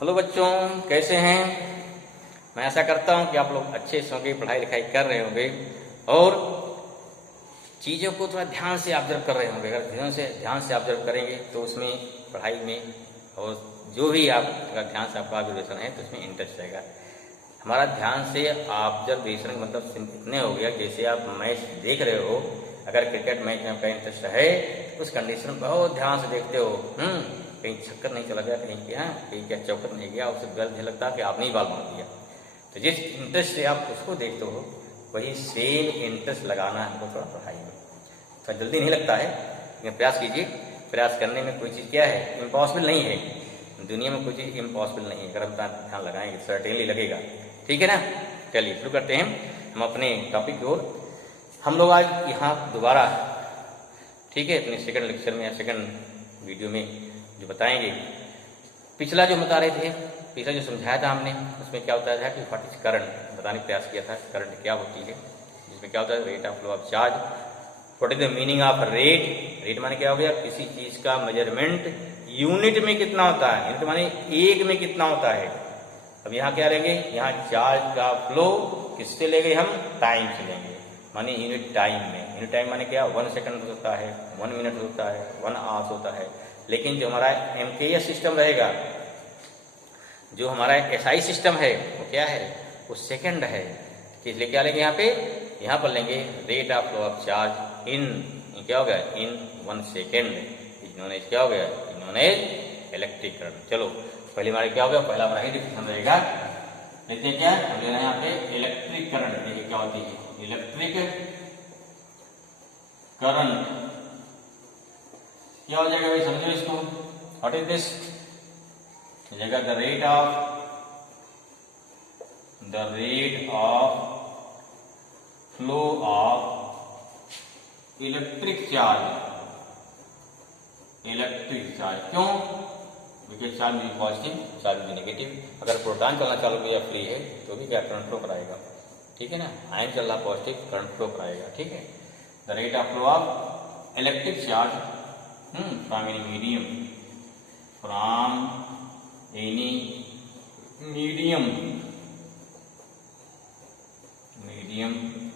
Hello बच्चों, कैसे हैं। मैं ऐसा करता हूं कि आप लोग अच्छे से होंगे, पढ़ाई लिखाई कर रहे होंगे और चीज़ों को थोड़ा ध्यान से ऑब्जर्व कर रहे होंगे। अगर ध्यान से ऑब्जर्व करेंगे तो उसमें पढ़ाई में और जो भी आप अगर ध्यान से आपका ऑब्जर्वेशन है तो उसमें इंटरेस्ट रहेगा। हमारा ध्यान से ऑब्जर्वेशन का मतलब इतने हो गया, जैसे आप मैच देख रहे हो, अगर क्रिकेट मैच में आपका इंटरेस्ट है उस कंडीशन में बहुत ध्यान से देखते हो, कहीं छक्कर नहीं चला गया, कहीं क्या चौकट नहीं गया, उससे गलत नहीं लगता कि आपने ही बॉल मार दिया। तो जिस इंटरेस्ट से आप उसको देखते हो वही सेम इंटरेस्ट लगाना है हमको थोड़ा पढ़ाई में। थोड़ा जल्दी नहीं लगता है लेकिन प्रयास कीजिए। प्रयास करने में कोई चीज़ क्या है, इम्पॉसिबल नहीं है। दुनिया में कोई चीज़ इम्पॉसिबल नहीं है, अगर हम ध्यान लगाएंगे सर्टेनली लगेगा। ठीक है ना। चलिए शुरू करते हैं हम अपने टॉपिक की ओर। हम लोग आज यहाँ दोबारा, ठीक है, अपने सेकंड लेक्चर में या सेकंड वीडियो में जो बताएंगे, पिछला जो बता रहे थे, पिछला जो समझाया था हमने, उसमें क्या होता था कि व्हाट इज करंट बताने का प्रयास किया था। करंट क्या होती है, जिसमें क्या होता है, rate of flow of charge. What is the meaning of rate. Rate माने क्या हो गया, किसी चीज का मेजरमेंट यूनिट में कितना होता है, यूनिट माने एक में कितना होता है। अब यहाँ क्या लेंगे, यहाँ चार्ज का फ्लो किससे लेंगे हम, टाइम से लेंगे, माने यूनिट टाइम में। यूनिट टाइम माने क्या, 1 सेकंड होता है, 1 मिनट होता है, 1 आवर्स होता है। लेकिन जो हमारा एमकेएस सिस्टम रहेगा, जो हमारा एसआई सिस्टम है, वो क्या है, वो सेकंड है। इसलिए क्या लेंगे यहाँ पे, यहाँ पर लेंगे rate of flow of charge in, क्या हो गया, इन 1 सेकेंड। इन्होंने क्या हो गया, इन्होंने इलेक्ट्रिक करंट। चलो पहले हमारे क्या हो गया, पहला हमारा ही डिफिनेशन रहेगा। लेते हैं क्या, हम ले रहे हैं यहाँ पे इलेक्ट्रिक करंट। देखिए क्या होती है इलेक्ट्रिक करंट, क्या हो जाएगा भाई, समझो इसको। व्हाट इज दिस, जगह the rate of flow of electric charge. Electric charge क्यों, क्योंकि चार्ज भी पॉजिटिव, चार्ज भी नेगेटिव। अगर प्रोटॉन चलना चालू किया फ्री है तो भी क्या करंट फ्लो कराएगा, ठीक है ना। आयन चल रहा पॉजिटिव, करंट फ्लो कराएगा, ठीक है। The rate of flow of electric charge from any medium, from any medium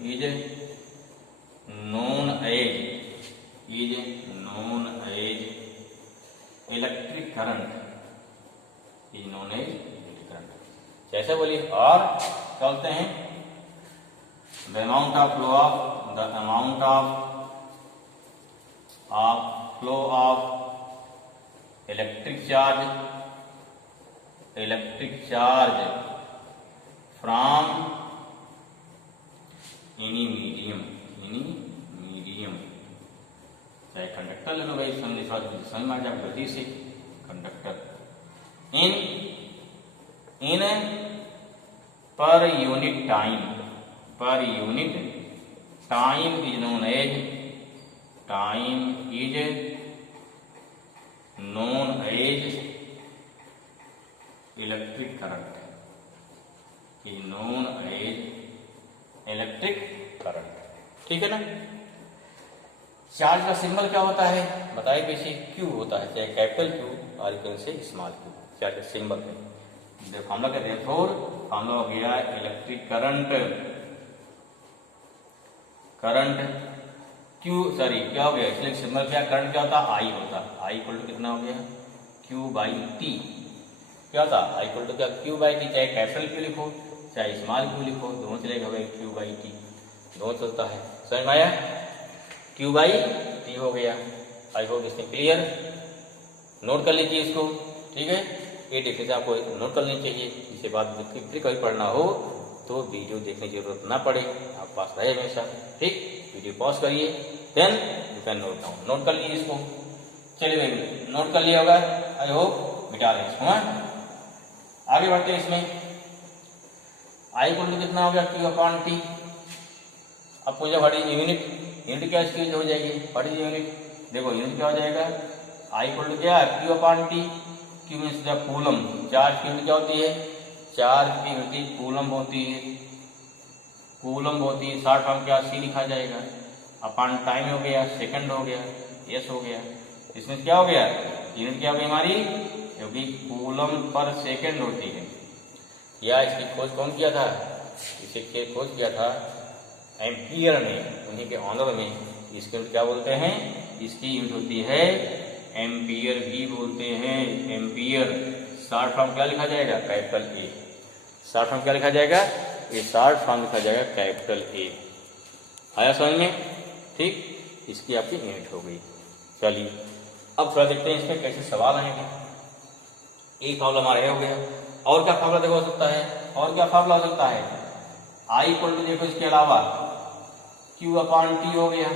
is known as electric current, is known as electric current। जैसे बोलिए, और चलते हैं the amount of flow of electric charge from any medium, चाहे conductor ले लो भाई, समझ में आ जाए गलती से, conductor in per unit time is known as electric current, electric current, ठीक है ना। चार्ज का सिंबल क्या होता है बताइए, पीछे क्यू होता है, चाहे कैपिटल क्यू और से स्मॉल क्यू, चार्ज का सिंबल है। फॉर्मूला कहते हैं, फॉर्मूला हो गया इलेक्ट्रिक करंट क्यू, सॉरी क्या हो गया, इसलिए सिंबल क्या, करंट क्या होता, आई होता, आई इक्वल टू कितना हो गया, क्यू बाई टी। क्या होता, आई इक्वल टू क्या, क्यू बाई टी। चाहे कैपिटल क्यू लिखो चाहे स्मॉल क्यू लिखो, दोनों चलेगा भाई, क्यू बाई टी दोनों चलता है। समझ में आया, क्यू बाई टी हो गया। आई होप इसमें क्लियर, नोट कर लीजिए इसको, ठीक है। ये डिफरेंस आपको नोट कर लेनी चाहिए, इसके बाद फिर कभी पढ़ना हो तो वीडियो देखने की जरूरत ना पड़े, आप पास रहे हमेशा, ठीक। वीडियो पॉज करिए, then you can note down, note कर लीजिए इसको। चलिए भाई, नोट कर लिया होगा, आई होप मिटा लें इसको। आगे बढ़ते हैं इसमें, आई इक्वल टू कितना हो गया, क्यू अपॉन टी। अब पूछा व्हाट इज यूनिट क्या इसकी हो जाएगी, व्हाट इज यूनिट। देखो यूनिट क्या हो जाएगा, आई इक्वल टू क्या, Q upon T. Q means coulomb, charge की यूनिट क्या होती है, चार्ज की यूनिट कूलम होती है, शॉर्ट फॉर्म क्या, सी लिखा जाएगा। अपॉन टाइम हो गया, सेकंड हो गया, एस हो गया। इसमें क्या हो गया, यूनिट क्या हो गई हमारी, जो कि कूलम पर सेकेंड होती है, या इसकी खोज कौन किया था, इसे खोज किया था एम्पियर ने, उन्हीं के ऑनर में। इसके क्या बोलते हैं, इसकी यूनिट होती है एम्पियर भी बोलते हैं, एम्पियर। शॉर्ट फॉर्म क्या लिखा जाएगा, कैपिटल ए। शॉर्ट फॉर्म क्या लिखा जाएगा, ये शॉर्ट फॉर्म लिखा जाएगा कैपिटल ए। आया समझ में, ठीक, इसकी आपकी यूनिट हो गई। चलिए अब थोड़ा देखते हैं इसमें कैसे सवाल आएंगे। एक फॉर्मूला हमारा हो गया, और क्या फॉर्मूला देखो हो सकता है, और क्या फॉर्मूला हो सकता है, आई इक्वल टू देखो इसके अलावा Q अपॉन T हो गया।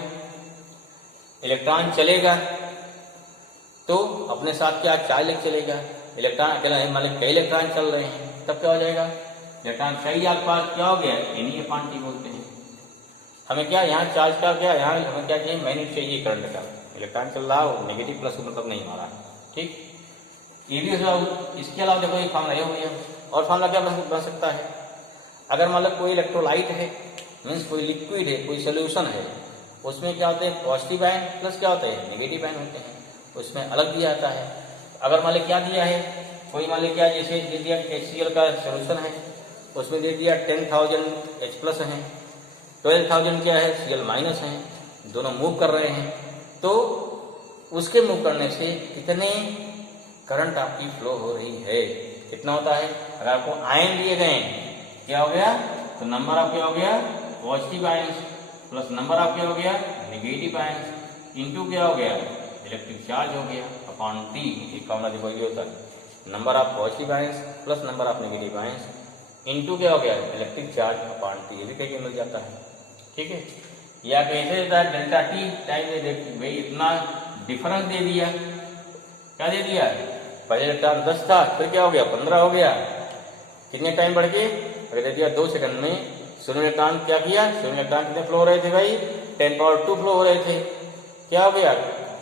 इलेक्ट्रॉन चलेगा तो अपने साथ क्या चार्ज लेके चलेगा, इलेक्ट्रॉन अकेला है, मान लीजिए कई इलेक्ट्रॉन चल रहे हैं, तब क्या हो जाएगा, इलेक्ट्रॉन कई आपके पास क्या हो गया, N अपॉन T बोलते हैं। हमें क्या यहाँ चार्ज का क्या, यहाँ हमें क्या चाहिए, मैग्नेट चाहिए करंट का, इलेक्ट्रॉन चल रहा हो, नेगेटिव प्लस का मतलब नहीं हमारा, ठीक। ये भी इसके अलावा देखो ये फॉर्मूला हो गया। और फॉर्मूला क्या बन सकता है, अगर मान लो कोई इलेक्ट्रोलाइट है, मीन्स कोई लिक्विड है, कोई सोल्यूशन है, उसमें क्या होते हैं, पॉजिटिव आयन प्लस क्या होते हैं, नेगेटिव आयन होते हैं, उसमें अलग दिया जाता है। अगर मान लो क्या दिया है, कोई मान लो क्या, जैसे दे दिया HCl का सोल्यूशन है, उसमें दे दिया 10,000 H प्लस है, 12,000 क्या है, Cl माइनस है, दोनों मूव कर रहे हैं, तो उसके मूव करने से कितने करंट आपकी फ्लो हो रही है, कितना होता है। अगर आपको आयन दिए गए क्या हो गया, तो नंबर ऑफ क्या हो गया, positive ions plus number of क्या हो गया, नेगेटिव आयंस इनटू क्या हो गया, इलेक्ट्रिक चार्ज हो गया अपॉन T। एक फॉर्मूला देखो ये होता है, number of positive ions plus number of negative ions into क्या हो गया, इलेक्ट्रिक चार्ज अपॉन T। ये भी कहीं मिल जाता है, ठीक है। या कैसे देता है, डेल्टा T टाइम में भाई इतना डिफरेंस दे दिया, क्या दे दिया, पहले इलेक्ट्रॉन 10 था, फिर क्या हो गया 15 हो गया, कितने टाइम बढ़ के, अगर दे दिया 2 सेकंड में शून्य इलेक्ट्रॉन क्या किया, शून्य इलेक्ट्रॉन कितने फ्लो हो रहे थे भाई, 10⁻² फ्लो हो रहे थे, क्या हो गया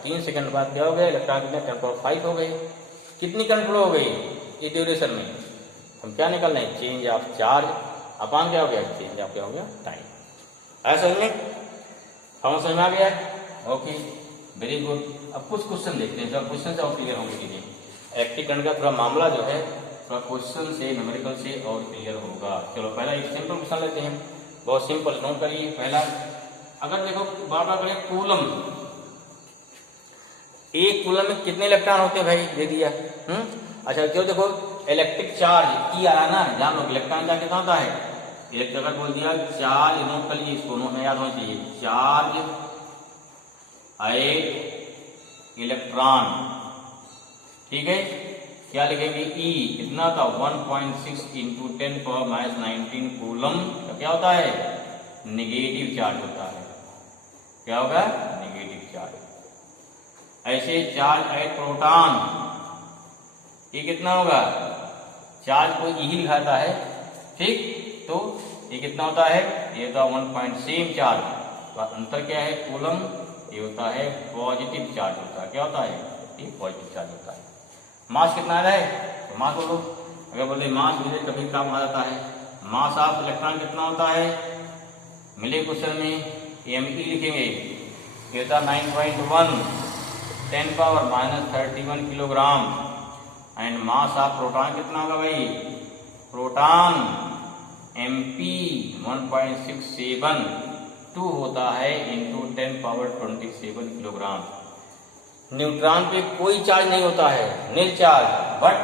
3 सेकंड बाद क्या हो गया, इलेक्ट्रॉन कितने 10⁻5 हो गए, कितनी करंट फ्लो हो गई ये ड्यूरेशन में। हम क्या निकाल रहे हैं, चेंज ऑफ चार्ज अपॉन क्या हो गया, चेंज ऑफ क्या हो गया, टाइम। आया समझ में, हम समझ में आ गया, ओके वेरी गुड। अब कुछ क्वेश्चन देखते हैं, जब क्वेश्चन से और क्लियर होंगे चीजें, इलेक्ट्रिक करंट का पूरा मामला जो है थोड़ा क्वेश्चन से, न्यूमेरिकल से और क्लियर होगा। चलो पहला एक सिंपल क्वेश्चन लेते हैं, बहुत सिंपल, नोट करिए। पहला, अगर देखो बार बार करें, कूलम, एक कूलम में कितने इलेक्ट्रॉन होते हैं भाई, दे दिया। अच्छा क्यों, देखो इलेक्ट्रिक चार्ज ई आ रहा ना, जान लो इलेक्ट्रॉन का कितना होता है, इलेक्ट्रिक बोल दिया चार्ज, नोट कर लीजिए इसको, नोट में याद होना चाहिए, चार्ज एक इलेक्ट्रॉन, ठीक है। क्या लिखेंगे, ई कितना था 1.6 इंटू 10⁻19 कूलम का क्या होता है, नेगेटिव चार्ज होता है, क्या होगा, नेगेटिव चार्ज। ऐसे चार्ज एट प्रोटॉन, ये कितना होगा, चार्ज को यही लिखाता है, ठीक, तो ये कितना होता है, ये होता है 1 सेम चार्ज, तो अंतर क्या है, कूलम, ये होता है पॉजिटिव चार्ज होता है, क्या होता है, ये पॉजिटिव चार्ज होता है। मास कितना आ रहा है, तो मास बोलो, अगर बोले मास मिले कभी काम आ जाता है, मास ऑफ इलेक्ट्रॉन कितना होता है, मिले क्वेश्चन में एम लिखेंगे, ये होता 9.1 10⁻31 kilogram, and mass of proton कितना होगा भाई, प्रोटॉन MP 1.672 होता है इंटू 10⁻27 किलोग्राम। न्यूट्रॉन पे कोई चार्ज नहीं होता है, nil charge, but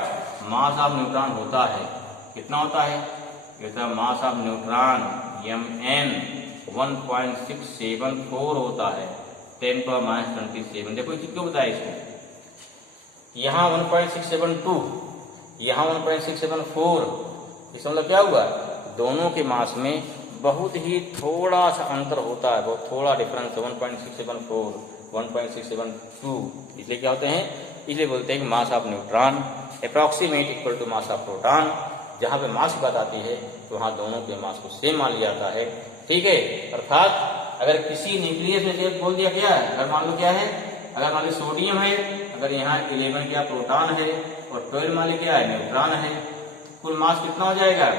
mass of neutron होता है, कितना होता है, मास ऑफ न्यूट्रॉन Mn 1.674 होता है 10⁻27। देखो क्यों बताया इसको, यहाँ 1.672, यहाँ 1.674, इसका मतलब क्या हुआ, दोनों के मास में बहुत ही थोड़ा सा अंतर होता है, बहुत थोड़ा डिफरेंस, 1.674 1.672, इसलिए क्या होते हैं, इसलिए बोलते हैं कि mass of neutron approximate equal to mass of proton. जहाँ पे मास की बात आती है तो वहाँ दोनों के मास को सेम मान लिया जाता है, ठीक है। अर्थात अगर किसी न्यूक्लियस में बोल दिया क्या है, अगर मान लो क्या है, अगर मान लो सोडियम है, अगर यहाँ 11 क्या प्रोटॉन है और 12 मान लो क्या है, न्यूट्रॉन है, कुल मास कितना हो जाएगा,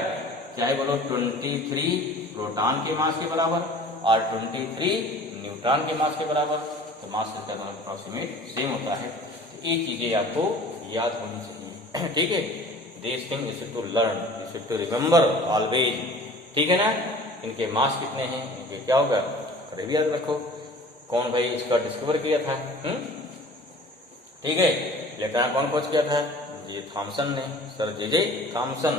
चाहे बोलो 23 प्रोटॉन के मास के बराबर और 23 न्यूट्रॉन के मास के बराबर, तो मास इसका अप्रोक्सीमेट सेम होता है। तो एक चीजें आपको याद होनी चाहिए। ठीक है, this thing you should to learn, you should to remember always. ठीक है ना, इनके मास कितने हैं, इनके क्या होगा, अरे भी याद रखो। कौन भाई इसका डिस्कवर किया था? ठीक है, इलेक्ट्रॉन कौन खोज किया था? जे थॉमसन ने, सर जे थॉमसन।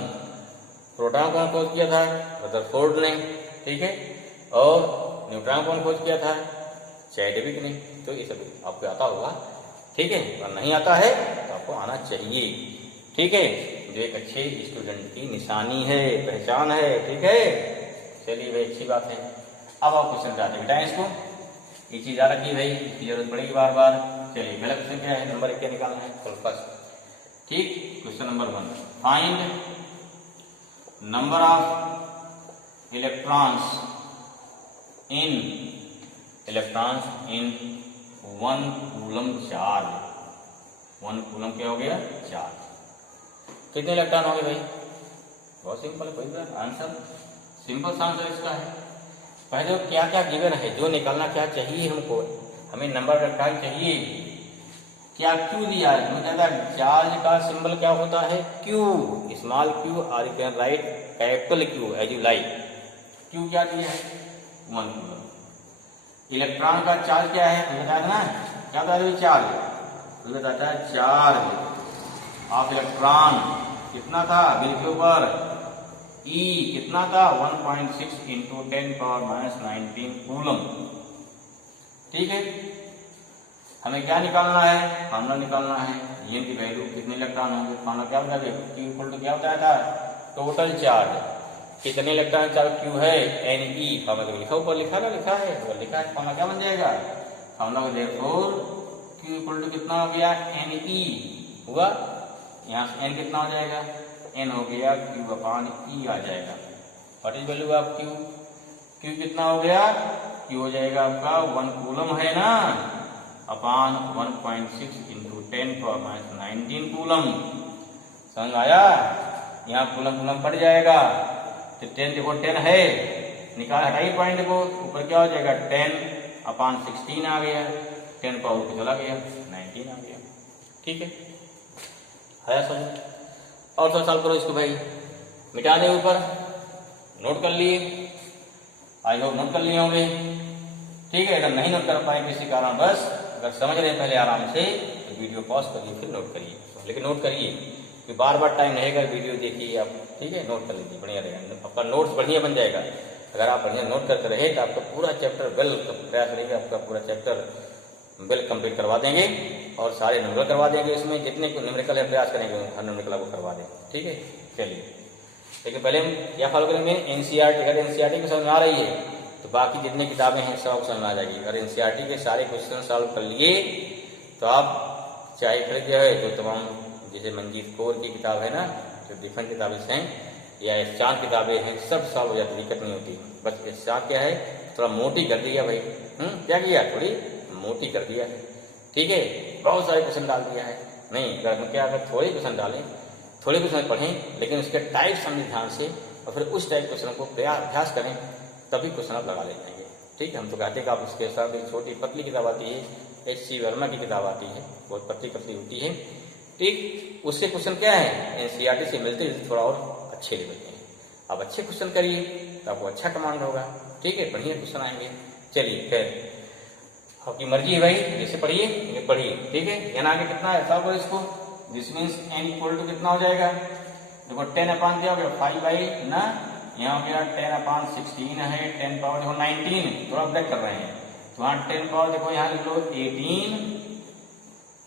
प्रोटॉन कौन खोज किया था? रदरफोर्ड ने। ठीक है, और न्यूट्रॉन कौन खोज किया था? चैडविक ने। तो ये सब आपको आता होगा। ठीक है, और नहीं आता है तो आपको आना चाहिए। ठीक है, जो एक अच्छे स्टूडेंट की निशानी है, पहचान है। ठीक है, चलिए भाई अच्छी बात है। अब आप क्वेश्चन जाते बेटाएं इसको, ये चीज याद रखिए भाई, इसकी जरूरत पड़ेगी बार बार। चलिए पहला क्वेश्चन क्या है, नंबर 1 क्या निकालना है? फर्स्ट। ठीक, question number 1, find number of electrons in 1 coulomb charge. 1 coulomb क्या हो गया? चार्ज। कितने इलेक्ट्रॉन होंगे भाई? बहुत सिंपल है, कोई आंसर सिंपल सा आंसर इसका है। पहले क्या क्या गिवन है, जो निकालना क्या चाहिए हमको, हमें नंबर रखा चाहिए। क्या क्यू दिया है? मुझे चार्ज का सिंबल क्या होता है? क्यू, स्मॉल क्यू, और you can write capital Q as you like. Q क्या दिया है? 1 कूलम। इलेक्ट्रॉन का चार्ज क्या है? बताया ना, क्या बता रहे? चार्ज। बताता है चार्ज ऑफ इलेक्ट्रॉन कितना था बिल के ऊपर? E कितना था? 1.6 इंटू 10⁻⁻19 कूलम। ठीक है, हमें क्या निकालना है? फार्मूला निकालना है। ये की वैल्यू कितने इलेक्ट्रॉन होंगे? फार्मूला क्या बता दें? Q इक्वल टू क्या बताया था? Total charge. कितने इलेक्ट्रॉन चार्ज Q है? Ne। फार्मूला तो लिखा, ऊपर लिखा ना, लिखा है, लिखा है। फार्मूला क्या बन जाएगा? Formula therefore Q equal to कितना हो गया? Ne हुआ। यहाँ से n कितना हो जाएगा? n हो गया Q/E आ जाएगा। What is value of Q? Q कितना हो गया? Q हो जाएगा आपका 1 कूलम है ना, अपॉन 1.6 इंटू 10⁻19 कूलम। समझ आया? यहाँ कूलम कूलम पड़ जाएगा, तो 10 देखो 10 है, निकाल हटाइए पॉइंट को, ऊपर क्या हो जाएगा? 10/16 आ गया, 10 पावर को चला गया, 19 आ गया। ठीक है, आया समझ? और थोड़ा सॉल्व करो इसको भाई, मिटा दे ऊपर, नोट कर लिए, आई होप नोट कर लिए होंगे। ठीक है, अगर नहीं नोट कर पाए किसी कारण बस, अगर समझ रहे हैं पहले आराम से, तो वीडियो पॉज करिए फिर नोट करिए। लेकिन नोट करिए कि बार बार टाइम रहेगा, वीडियो देखिए आप। ठीक है, नोट कर लीजिए, बढ़िया रहेगा, आपका नोट्स बढ़िया बन जाएगा। अगर आप बढ़िया नोट करते रहे तो आपका पूरा चैप्टर वेल प्रयास रहेगा, आपका पूरा चैप्टर बिल कंप्लीट करवा देंगे और सारे नंबर करवा देंगे। इसमें जितने न्यूमेरिकल है प्रयास करेंगे हर न्यूमेरिकल को करवा देंगे। ठीक है, चलिए, लेकिन पहले हम क्या फॉलो करेंगे? एनसीईआरटी। अगर एनसीईआरटी को समझ में आ रही है तो बाकी जितनी किताबें हैं सब समझ में आ जाएगी। अगर एनसीईआरटी के सारे क्वेश्चन सॉल्व कर लिए तो आप चाहे फिर जो है जो तमाम, जैसे मंजीत कौर की किताब है ना, जो डिफरेंट किताबें हैं, या चार किताबें हैं, सब सॉल्व हो जाती, दिक्कत नहीं होती। बस इस क्या है, थोड़ा मोटी कर दिया भाई। क्या किया? थोड़ी मोटी कर दिया है। ठीक है, बहुत सारे क्वेश्चन डाल दिया है। नहीं, अगर क्या, अगर थोड़े क्वेश्चन डालें, थोड़े क्वेश्चन पढ़ें, लेकिन उसके टाइप समझें ध्यान से, और फिर उस टाइप क्वेश्चन को अभ्यास करें, तभी क्वेश्चन आप लगा ले जाएंगे। ठीक है, हम तो कहते हैं कि आप उसके साथ एक छोटी पतली किताब आती है, H.C. वर्मा की किताब आती है, बहुत पतली पतली होती है। ठीक, उससे क्वेश्चन क्या है, एनसीईआरटी से मिलते हैं थोड़ा और अच्छे लेवल के हैं। आप अच्छे क्वेश्चन करिए तो आपको अच्छा कमांड होगा। ठीक है, बढ़िया क्वेश्चन आएंगे। चलिए खैर, आपकी मर्जी है भाई, जैसे पढ़िए ये पढ़िए। ठीक है, यहाँ आगे कितना है, सॉल्व करो इसको। This means n equal to कितना हो जाएगा? देखो 10 क्या हो गया? 5 ना, यहाँ हो गया 10/16 है, 10 पावर देखो 19, थोड़ा ब्रेक कर रहे हैं तो वहाँ 10 पावर देखो, यहाँ लिख लो 18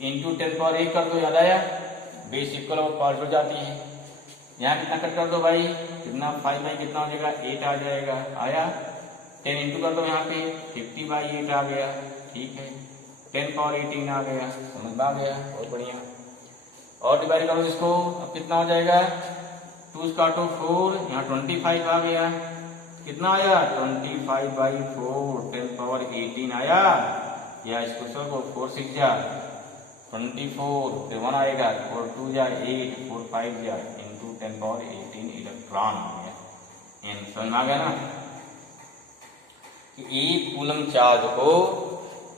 इंटू 10 पावर 1 कर दो, याद आया? बेस इक्वल और पावर जुड़ जाती है। यहाँ कितना कट कर दो भाई, कितना 5 कितना हो जाएगा? 8 आ जाएगा। आया? 10 इंटू कर दो, यहाँ पे 50/8 आ गया। ठीक है, 10 पावर 18 आ गया, समझ में आ गया, बहुत बढ़िया। और डिवाइड करो इसको, अब कितना हो जाएगा? 2 काटो 4, यहाँ 25 आ गया, कितना आया? 25/4, 10 पावर 18 आया। या इसको सर 4 6 जा 24, फिर 1 आएगा, 4 2 जा 8, 4 5 जा इंटू 10 पावर 18 इलेक्ट्रॉन हो गया। एन समझ में आ गया ना? एक कूलम चार्ज को,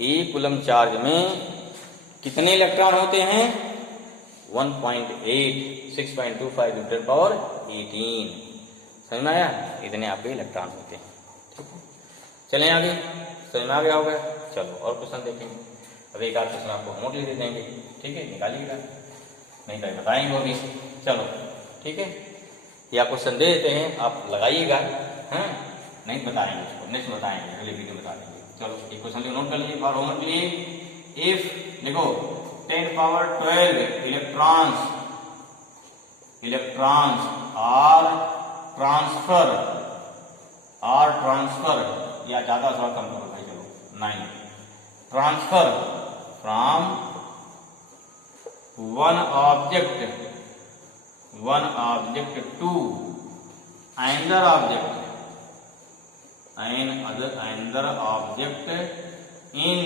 एक कूलम चार्ज में कितने इलेक्ट्रॉन होते हैं? 1.8 6.25 × 10⁻18। समझ में आया? इतने आपके इलेक्ट्रॉन होते हैं। ठीक है, चलें आगे। समझ में आ गया होगा। चलो और क्वेश्चन देखेंगे। अब एक आध क्वेश्चन आपको होमवर्क दे देंगे। ठीक है, निकालिएगा, नहीं तो बताएंगे वो भी। चलो ठीक है, या क्वेश्चन दे देते हैं, आप लगाइएगा। हाँ, नहीं बताएंगे उसको, नेक्स्ट बताएंगे, अगले वीडियो में बता देंगे। चलो एक क्वेश्चन को नोट कर लीजिए और होमवर्क के लिए। इफ देखो 10⁻12 इलेक्ट्रॉन्स आर ट्रांसफर या ज्यादा थोड़ा कम करो भाई, चलो 9 transfer from one object to another object in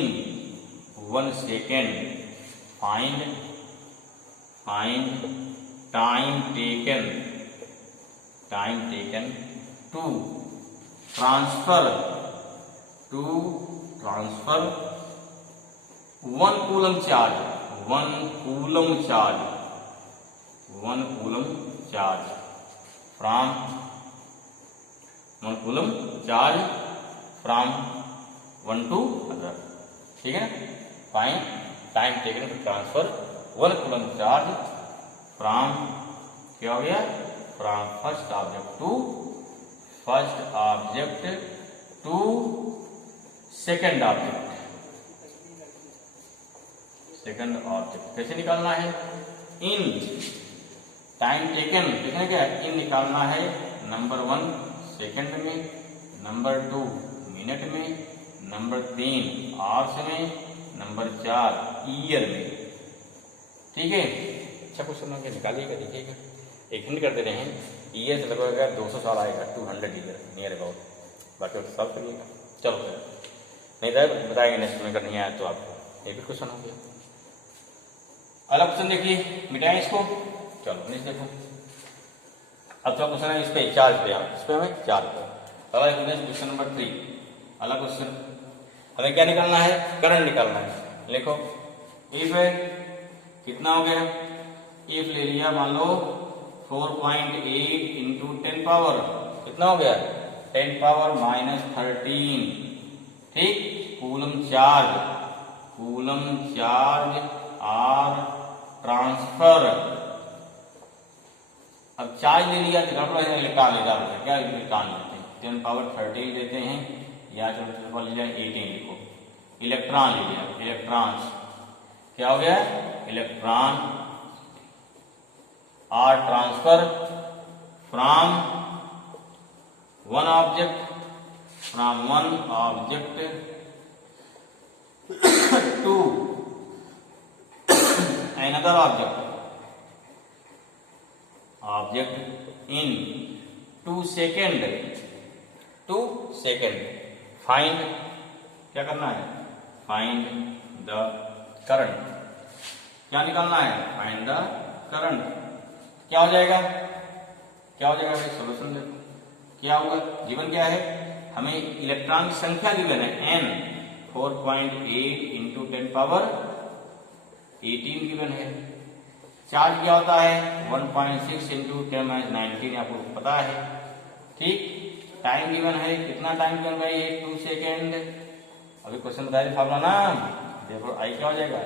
1 second. Find time taken to transfer 1 coulomb charge from 1 coulomb charge from one to other. ठीक है, find time taken to transfer 1 coulomb charge from, क्या हो गया, from first object to second object. कैसे निकालना है? In time taken कितने क्या है, इन निकालना है नंबर 1 सेकंड में, नंबर 2 मिनट में, नंबर 3 आवर्स में, नंबर 4 ईयर में। ठीक है, अच्छा क्वेश्चन हो गया, निकालिएगा, देखिएगा। एक हिंट कर दे रहे हैं, ईयर से लगभग 200 साल आएगा, 200 ईयर नियर अबाउट। बाकी और सॉल्व करिएगा। चलो नहीं तो बताएंगे नेक्स्ट में, अगर नहीं आया तो आपको। ये भी क्वेश्चन हो गया। अलग क्वेश्चन देखिए, मिटाएं इसको। चलो नेक्स्ट देखो। अब तो क्वेश्चन है इस पे चार्ज पे, इस पे हमें चार्ज पे। क्वेश्चन नंबर 3, अलग क्वेश्चन। हमें क्या निकालना है? करंट निकालना है। लिखो, इफ कितना हो गया, इफ ले लिया मान लो 4.8 × 10 पावर, कितना हो गया, 10⁻−13। ठीक, कूलम चार्ज आर ट्रांसफर। अब चार्ज ले लिया तो इलेक्ट्रॉन ले जाओगे, क्या इलेक्ट्रॉन लेते हैं, 10⁻13 लेते हैं, या चलो ले लिया 18 लिखो, इलेक्ट्रॉन ले लिया, इलेक्ट्रॉन्स क्या हो गया, electron are transfer from one object to another object in 2 second. Find, क्या करना है, फाइंड द करंट। क्या निकालना है, फाइंड द करंट। क्या हो जाएगा भाई, सोल्यूशन देखो क्या होगा। गिवन क्या है, हमें इलेक्ट्रॉन की संख्या गिवन है n, 4.8 × 10⁻18 गिवन है। चार्ज क्या होता है, 1.6 × 10⁻19 आपको पता है। ठीक, टाइम गिवन है, कितना टाइम गिवन भाई, 2 सेकेंड। अभी क्वेश्चन बताया फॉर्मूला ना, देयरफॉर आई क्या हो जाएगा,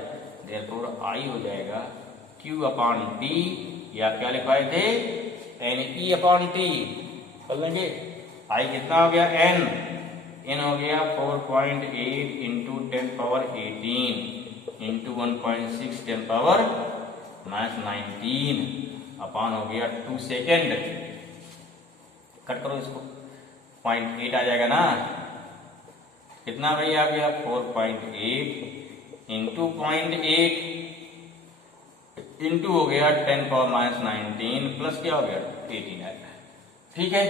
देयरफॉर आई हो जाएगा Q/T, या क्या लिखवाए थे, NE/T। बोल देंगे आई कितना हो गया, n हो गया 4.8 × 10⁻18 × 1.6 10⁻19 अपान हो गया 2 सेकेंड। कट करो इसको, 0.8 आ जाएगा ना, कितना भाई आ गया, 4.8 × 0.8 इंटू हो गया 10⁻19 प्लस क्या हो गया 18 आएगा। ठीक है,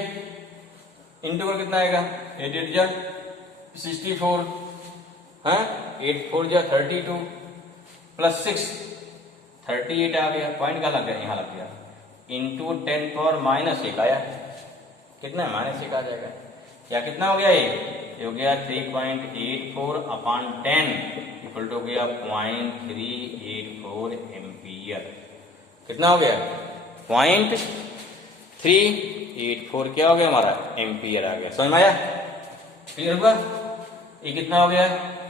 इंटू का कितना आएगा, 8 जा 64, हाँ 8 4 जा 32 प्लस 6 38 आ गया। पॉइंट का लग गया, यहाँ लग गया, इंटू 10⁻−1 आया, कितना है, -1 आ जाएगा। या कितना हो गया, ये हो गया 3.84 अपान 10 इक्वल टू हो गया 0.384 एम्पियर। कितना हो गया 0.384 क्या हो गया हमारा एम्पियर आ गया। समझ में आया? क्लियर हुआ? ये कितना हो गया,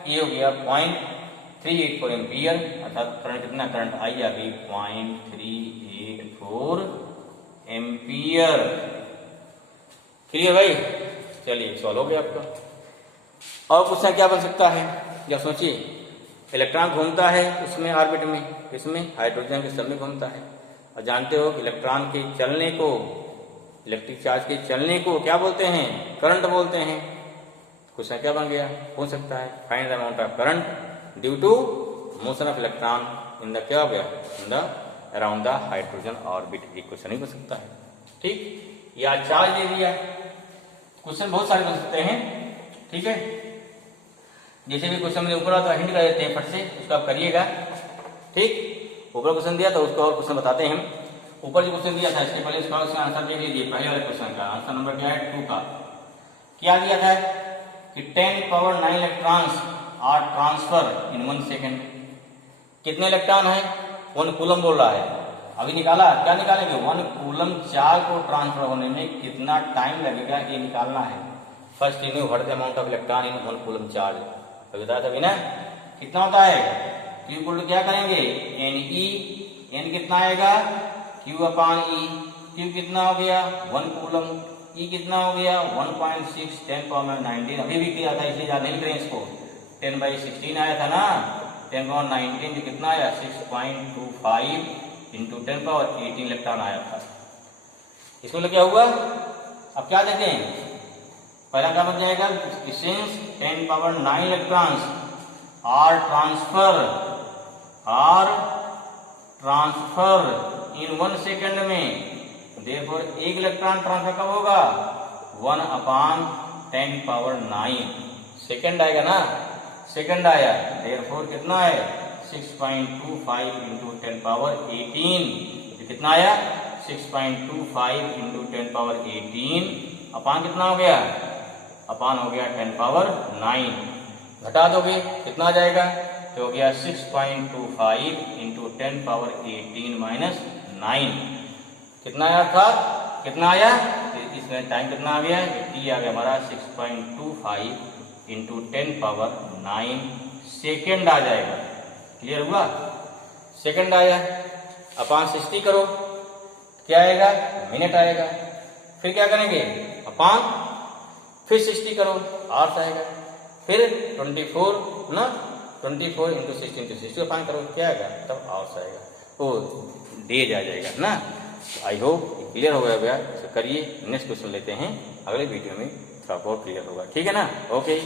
ये हो गया 0.384 एम्पियर, अर्थात करंट कितना, करंट आई आ गई 0.384 एम्पियर। क्लियर भाई? चलिए सॉल्व हो गया आपका। और क्वेश्चन क्या बन सकता है, या सोचिए, इलेक्ट्रॉन घूमता है उसमें ऑर्बिट में, इसमें हाइड्रोजन के सब में घूमता है, और जानते हो इलेक्ट्रॉन के चलने को, इलेक्ट्रिक चार्ज के चलने को क्या बोलते हैं, करंट बोलते हैं। क्वेश्चन क्या बन गया, हो सकता है find the amount of current due to motion of electron in the, क्या हो गया, in the around the hydrogen orbit. ये क्वेश्चन ही बन सकता है। ठीक, या चार्ज दे दिया, क्वेश्चन बहुत सारे बन सकते हैं। ठीक है, जैसे भी क्वेश्चन मेरे ऊपर आता है हिंट कर देते हैं फट से, उसको आप करिएगा। ठीक, ऊपर क्वेश्चन दिया तो उसको और क्वेश्चन बताते हैं हम। ऊपर जो क्वेश्चन दिया था इसके पहले उसका आंसर देख लीजिए। पहले वाले क्वेश्चन का आंसर नंबर क्या है 2 का, क्या दिया था कि 10⁹ electrons are transfer in 1 second. कितने इलेक्ट्रॉन है, 1 कूलम बोल रहा है। अभी निकाला, क्या निकालेंगे, 1 कूलम चार्ज को ट्रांसफर होने में कितना टाइम लगेगा ये निकालना है। First you know what the amount of electron in 1 coulomb charge, तो बताया था ना कितना होता है। Q इक्वल टू क्या करेंगे, NE, N कितना आएगा Q अपान E, Q कितना हो गया 1 कूलम, E कितना हो गया 1.6 10⁻19। अभी भी किया था इसलिए याद नहीं करें इसको, 10/16 आया था ना, 10⁻19 जो कितना आया 6.25 इंटू 10⁻18 इलेक्ट्रॉन आया था। इसको क्या हुआ, अब क्या देते हैं, पहला क्या बन जाएगा, since 10⁹ electrons are transfer in 1 second में, देयरफॉर एक इलेक्ट्रॉन ट्रांसफर कब होगा 1/10⁹ सेकेंड आएगा ना, सेकेंड आया, देयरफॉर कितना है 6.25 इंटू 10⁻18, कितना आया 6.25 इंटू 10⁻18 अपान कितना हो गया, अपान हो गया 10⁻9। घटा दोगे कितना आ जाएगा, तो हो गया 6.25 इंटू 10⁻18 माइनस 9। कितना आया था, कितना आया, इसमें टाइम कितना आ गया, टी आ गया हमारा 6.25 इंटू 10⁻9 सेकेंड आ जाएगा। क्लियर हुआ, सेकेंड आया, अपान 60 करो क्या आएगा, मिनट आएगा। फिर क्या करेंगे, अपान फिर 60 करो आवर्स आएगा, फिर 24 ना, 24 इंटू 60 इंटू 60 अपान करो क्या आएगा, तब आवर्स आएगा, वो डेज आ जाएगा ना। आई होप क्लियर हो गया, तो करिए। नेक्स्ट क्वेश्चन लेते हैं अगले वीडियो में, थोड़ा बहुत क्लियर होगा। ठीक है ना, ओके।